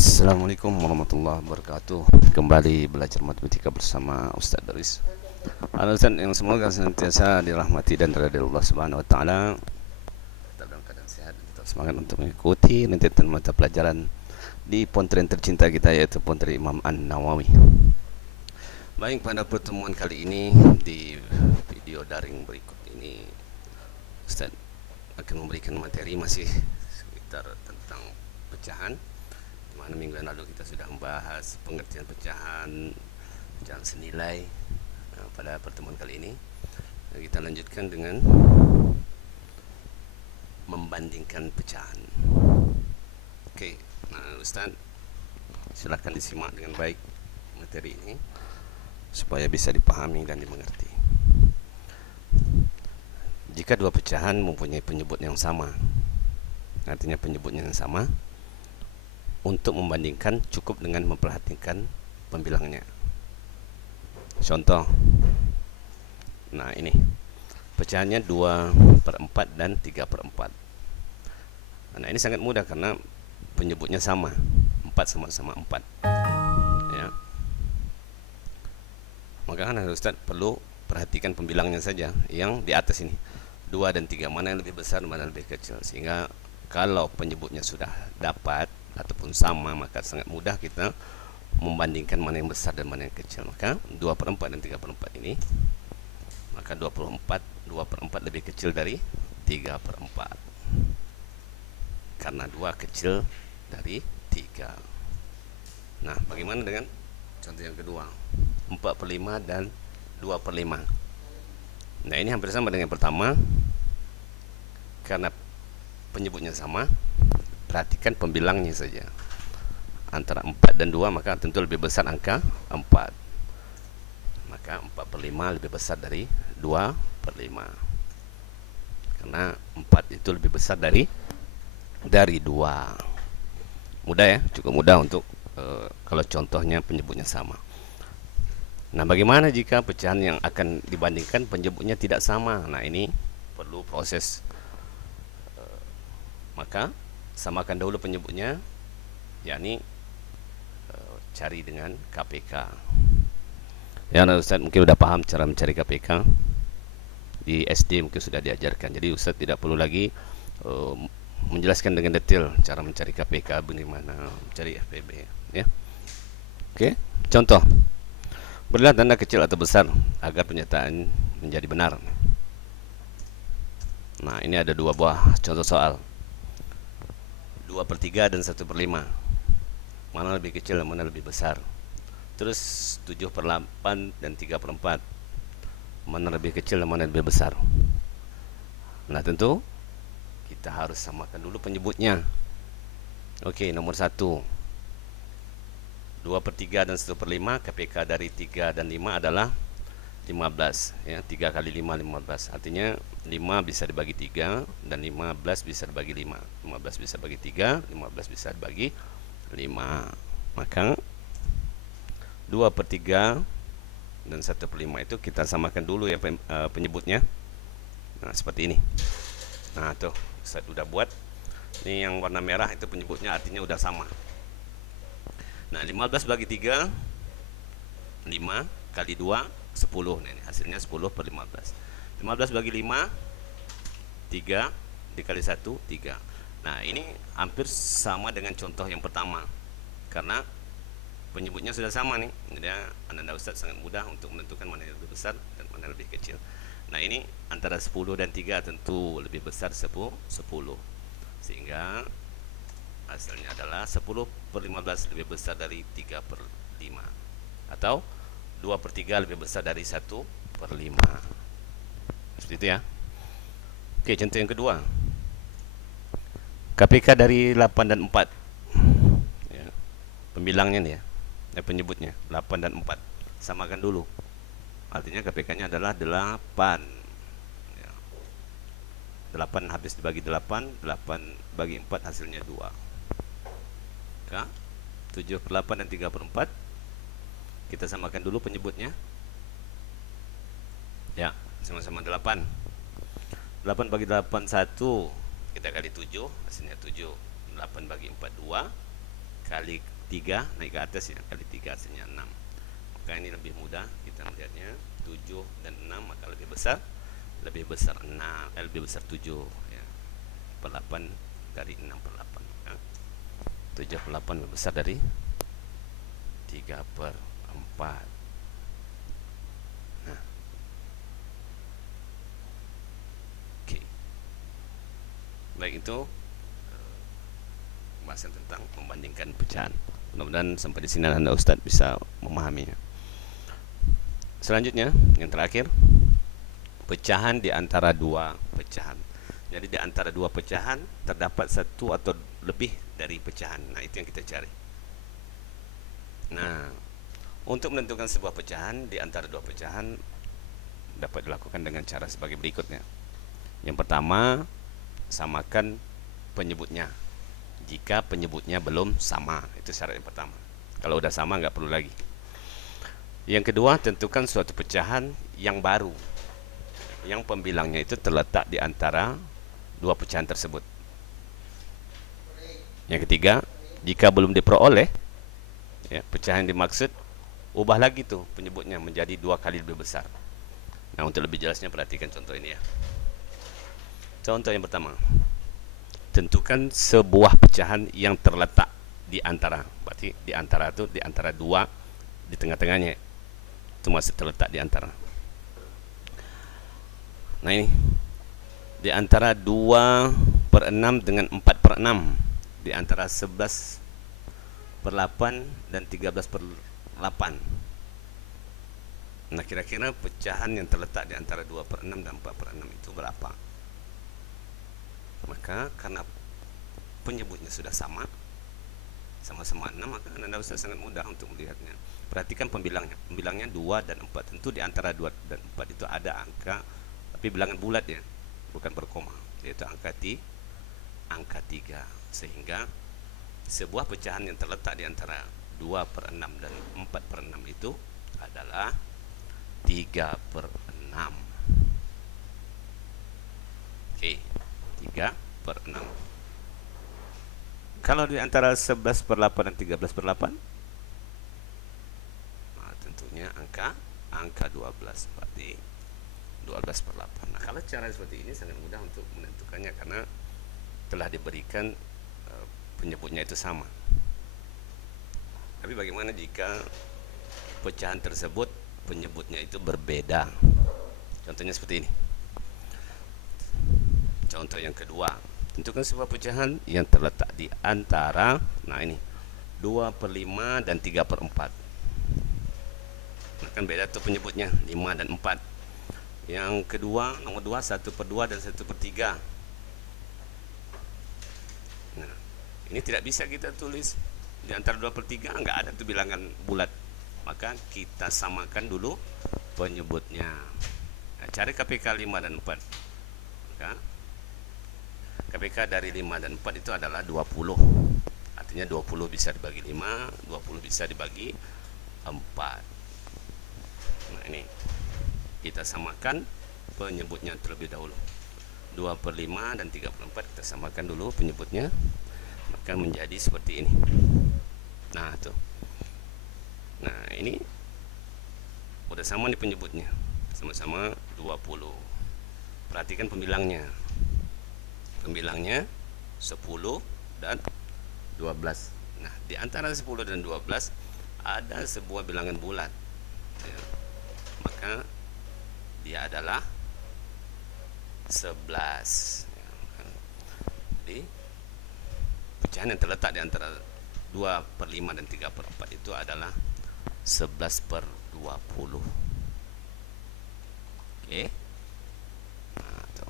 Assalamualaikum warahmatullahi wabarakatuh. Kembali belajar matematika bersama Ustaz Daris. Ustaz yang semoga senantiasa dirahmati dan diridhai Allah Subhanahu wa taala. Tetap dalam keadaan sehat dan tetap semangat untuk mengikuti rentetan mata pelajaran di pontren tercinta kita, yaitu pontren Imam An-Nawawi. Baik, pada pertemuan kali ini di video daring berikut ini Ustaz akan memberikan materi masih sekitar tentang pecahan. Mana minggu yang lalu kita sudah membahas pengertian pecahan, pecahan senilai. Pada pertemuan kali ini kita lanjutkan dengan membandingkan pecahan. Oke, nah Ustaz, silakan disimak dengan baik materi ini supaya bisa dipahami dan dimengerti. Jika dua pecahan mempunyai penyebut yang sama, artinya penyebutnya yang sama, untuk membandingkan cukup dengan memperhatikan pembilangnya. Contoh, nah ini pecahannya 2/4 dan 3/4. Nah ini sangat mudah karena penyebutnya sama, 4 sama-sama 4 ya. Maka Ustaz perlu perhatikan pembilangnya saja yang di atas ini, 2 dan 3, mana yang lebih besar, mana yang lebih kecil. Sehingga kalau penyebutnya sudah dapat ataupun sama, maka sangat mudah kita membandingkan mana yang besar dan mana yang kecil. Maka 2/4 dan 3/4 ini, maka 2/4 lebih kecil dari 3/4 karena 2 kecil dari 3. Nah, bagaimana dengan contoh yang kedua, 4/5 dan 2/5. Nah, ini hampir sama dengan yang pertama karena penyebutnya sama. Perhatikan pembilangnya saja, antara 4 dan 2, maka tentu lebih besar angka 4. Maka 4/5 lebih besar dari 2/5 karena 4 itu lebih besar dari 2. Mudah ya, cukup mudah untuk kalau contohnya penyebutnya sama. Nah, bagaimana jika pecahan yang akan dibandingkan penyebutnya tidak sama? Nah, ini perlu proses. Maka samakan dahulu penyebutnya, yakni cari dengan KPK. Ya, Ustaz mungkin sudah paham cara mencari KPK. Di SD mungkin sudah diajarkan. Jadi Ustaz tidak perlu lagi menjelaskan dengan detail cara mencari KPK, bagaimana mencari FPB ya. Oke, contoh. Berilah tanda kecil atau besar agar pernyataan menjadi benar. Nah, ini ada 2 buah contoh soal. 2/3 dan 1/5. Mana lebih kecil dan mana lebih besar? Terus 7/8 dan 3/4. Mana lebih kecil dan mana lebih besar? Nah, tentu kita harus samakan dulu penyebutnya. Oke, nomor 1. 2/3 dan 1/5, KPK dari 3 dan 5 adalah 15 ya. 3 kali 5 15. Artinya 5 bisa dibagi 3 dan 15 bisa dibagi 5. 15 bisa bagi 3, 15 bisa dibagi 5. Maka 2/3 dan 1/5 itu kita samakan dulu ya penyebutnya. Nah, seperti ini. Nah, tuh saya sudah buat. Ini yang warna merah itu penyebutnya, artinya udah sama. Nah, 15 bagi 3, 5 kali 2, 10. Nah, ini hasilnya 10/15. 15 bagi 5, 3 dikali 1, 3. Nah, ini hampir sama dengan contoh yang pertama karena penyebutnya sudah sama nih. Jadi Anda Ustaz sangat mudah untuk menentukan mana yang lebih besar dan mana yang lebih kecil. Nah, ini antara 10 dan 3 tentu lebih besar 10. Sehingga hasilnya adalah 10/15 lebih besar dari 3/5, atau 2/3 lebih besar dari 1/5. Seperti itu ya. Oke, contoh yang kedua. KPK dari 8 dan 4 ya. Pembilangnya nih ya, penyebutnya 8 dan 4. Samakan dulu. Artinya KPK nya adalah 8 ya. 8 habis dibagi 8, 8 bagi 4 hasilnya 2. 7/8 dan 3/4. Kita samakan dulu penyebutnya. Ya, sama-sama 8. 8 bagi 8 1, kita kali 7, hasilnya 7. 8 bagi 4 2, kali 3 naik ke atas ya, kali 3 hasilnya 6. Maka ini lebih mudah kita melihatnya, 7 dan 6 maka lebih besar 6, lebih besar 7 ya, per 8 dari 6 per 8, maka 7 per 8 lebih besar dari 3 per 4. Nah, oke. Baik, itu pembahasan tentang membandingkan pecahan. Mudah-mudahan sampai di sini Anda Ustadz bisa memahaminya. Selanjutnya, yang terakhir, pecahan di antara dua pecahan. Jadi di antara dua pecahan terdapat satu atau lebih dari pecahan. Nah, itu yang kita cari. Nah, untuk menentukan sebuah pecahan di antara dua pecahan dapat dilakukan dengan cara sebagai berikutnya. Yang pertama, samakan penyebutnya. Jika penyebutnya belum sama, itu syarat yang pertama. Kalau udah sama nggak perlu lagi. Yang kedua, tentukan suatu pecahan yang baru, yang pembilangnya itu terletak di antara dua pecahan tersebut. Yang ketiga, jika belum diperoleh ya, pecahan yang dimaksud, ubah lagi tuh penyebutnya menjadi 2 kali lebih besar. Nah, untuk lebih jelasnya perhatikan contoh ini ya. Contoh yang pertama, tentukan sebuah pecahan yang terletak di antara, berarti di antara itu di antara dua, di tengah-tengahnya itu masih terletak di antara. Nah, ini di antara 2 per 6 dengan 4 per 6, di antara 11 per 8 dan 13 per 8. Nah, kira-kira pecahan yang terletak di antara 2 per 6 dan 4 per 6 itu berapa? Maka karena penyebutnya sudah sama-sama 6, maka Anda bisa sangat mudah untuk melihatnya. Perhatikan pembilangnya. Pembilangnya 2 dan 4. Tentu di antara 2 dan 4 itu ada angka, tapi bilangan bulat ya, bukan berkoma, yaitu angka 3. Sehingga sebuah pecahan yang terletak di antara 2 per 6 dan 4 per 6 itu adalah 3 per 6. Oke, 3 per 6. Kalau di antara 11 per 8 dan 13 per 8, nah, tentunya angka 12, berarti 12 per 8. Nah, kalau cara seperti ini sangat mudah untuk menentukannya karena telah diberikan penyebutnya itu sama. Tapi bagaimana jika pecahan tersebut penyebutnya itu berbeda? Contohnya seperti ini. Contoh yang kedua, tentukan sebuah pecahan yang terletak di antara, nah ini 2 per 5 dan 3 per 4. Nah, kan beda tuh penyebutnya, 5 dan 4. Yang kedua, nomor 2, 1 per 2 dan 1 per 3. Nah, ini tidak bisa kita tulis di antara 2 per 3, nggak ada tuh bilangan bulat. Maka kita samakan dulu penyebutnya. Nah, cari KPK 5 dan 4. Maka KPK dari 5 dan 4 itu adalah 20. Artinya 20 bisa dibagi 5, 20 bisa dibagi 4. Nah, ini kita samakan penyebutnya terlebih dahulu. 2 per 5 dan 3 per 4 kita samakan dulu penyebutnya, maka menjadi seperti ini. Nah, tuh. Nah, ini udah sama nih penyebutnya, sama-sama 20. Perhatikan pembilangnya. Pembilangnya 10 dan 12. Nah, di antara 10 dan 12 ada sebuah bilangan bulat ya. Maka dia adalah 11 ya. Jadi pecahan yang terletak di antara 2 per 5 dan 3 per 4 itu adalah 11 per 20. Oke. Nah, tuh.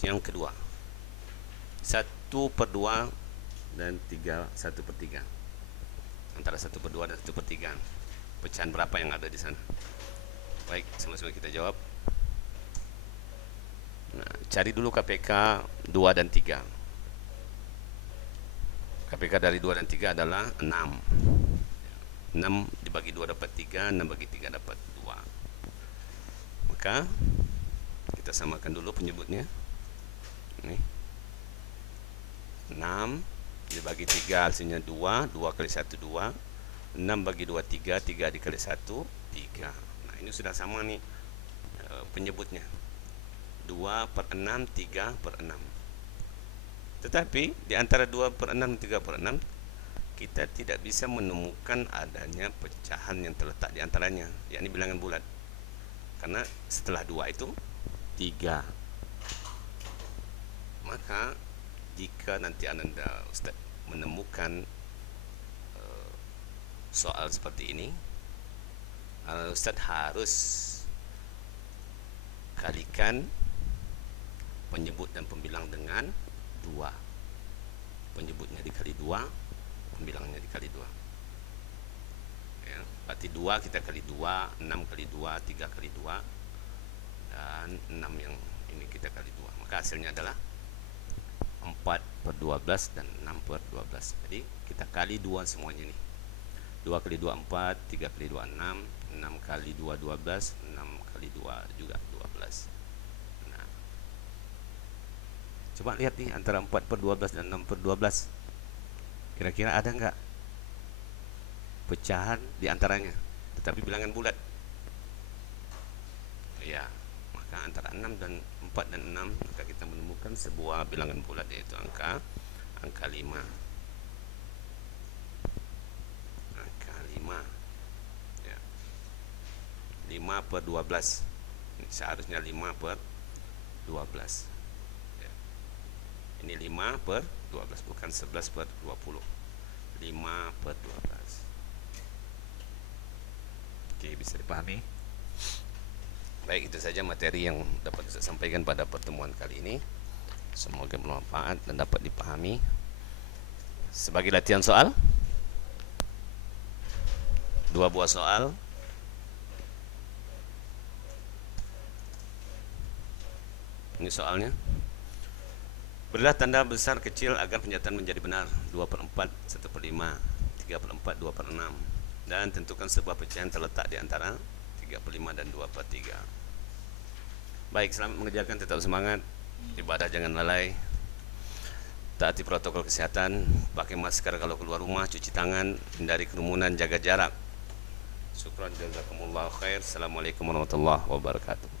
Yang kedua, 1 per 2 dan 1 per 3. Antara 1 per 2 dan 1 per 3, pecahan berapa yang ada di sana? Baik, sama-sama kita jawab. Nah, cari dulu KPK 2 dan 3. KPK dari 2 dan 3 adalah 6. 6 dibagi 2 dapat 3, 6 bagi 3 dapat 2. Maka kita samakan dulu penyebutnya. Ini 6 dibagi 3 hasilnya 2, 2 kali 1 2, 6 bagi 2 3, 3 dikali 1 3. Nah ini sudah sama nih penyebutnya, 2 per 6, 3 per 6. Tetapi di antara 2 per 6, 3 per 6 kita tidak bisa menemukan adanya pecahan yang terletak di antaranya, yakni bilangan bulat. Karena setelah 2 itu 3. Maka jika nanti Anda Ustaz menemukan soal seperti ini, Ustaz harus kalikan penyebut dan pembilang dengan 2. Penyebutnya dikali 2, pembilangnya dikali 2 ya, berarti 2 kita kali 2, 6 kali 2, 3 kali 2, dan 6 yang ini kita kali 2. Maka hasilnya adalah 4 per 12 dan 6 per 12. Jadi kita kali 2 semuanya nih. 2 kali 2 4, 3 kali 2 6, 6 kali 2 12, 6 kali 2 juga 12. Nah, coba lihat nih antara 4 per 12 dan 6 per 12. Kira-kira ada nggak pecahan di antaranya, tetapi bilangan bulat? Ya, maka antara 6 dan 4 dan 6 maka kita menemukan sebuah bilangan bulat, yaitu angka 5. Angka 5 ya. 5 per 12. Seharusnya 5 per 12 ya. Ini 5 per 12, bukan 11 per 20. 5 per 12. Oke, bisa dipahami? Baik, itu saja materi yang dapat saya sampaikan pada pertemuan kali ini. Semoga bermanfaat dan dapat dipahami. Sebagai latihan soal, 2 buah soal. Ini soalnya. Berilah tanda besar kecil agar penyataan menjadi benar. 2 per 4, 1 per 5, 3 per 4, 2 per 6. Dan tentukan sebuah pecahan terletak di antara 3 per 5 dan 2 per 3. Baik, selamat mengerjakan, tetap semangat. Ibadah jangan lalai. Taati protokol kesehatan, pakai masker kalau keluar rumah, cuci tangan, hindari kerumunan, jaga jarak. Syukran jazakumullah khair. Assalamualaikum warahmatullahi wabarakatuh.